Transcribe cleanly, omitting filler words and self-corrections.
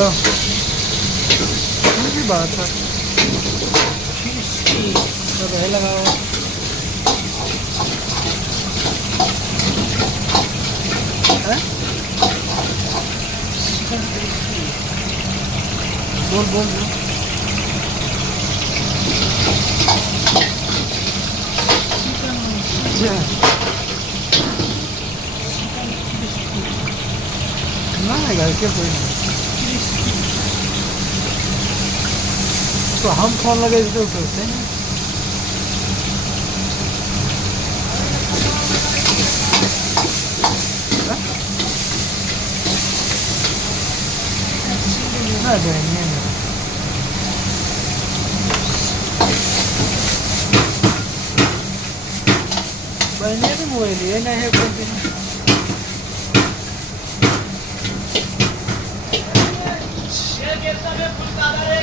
हेलो, कौन सी बात है? तो रह लगाओ। हैं? बोल बोल बोल। अच्छा, ना है घर के कोई नहीं। तो हम फोन लगे तो करते हैं। हाँ? ना देंगे ना। बहने भी मोबाइल ये नहीं है कोई। ये गेट का मैं फुल काला रे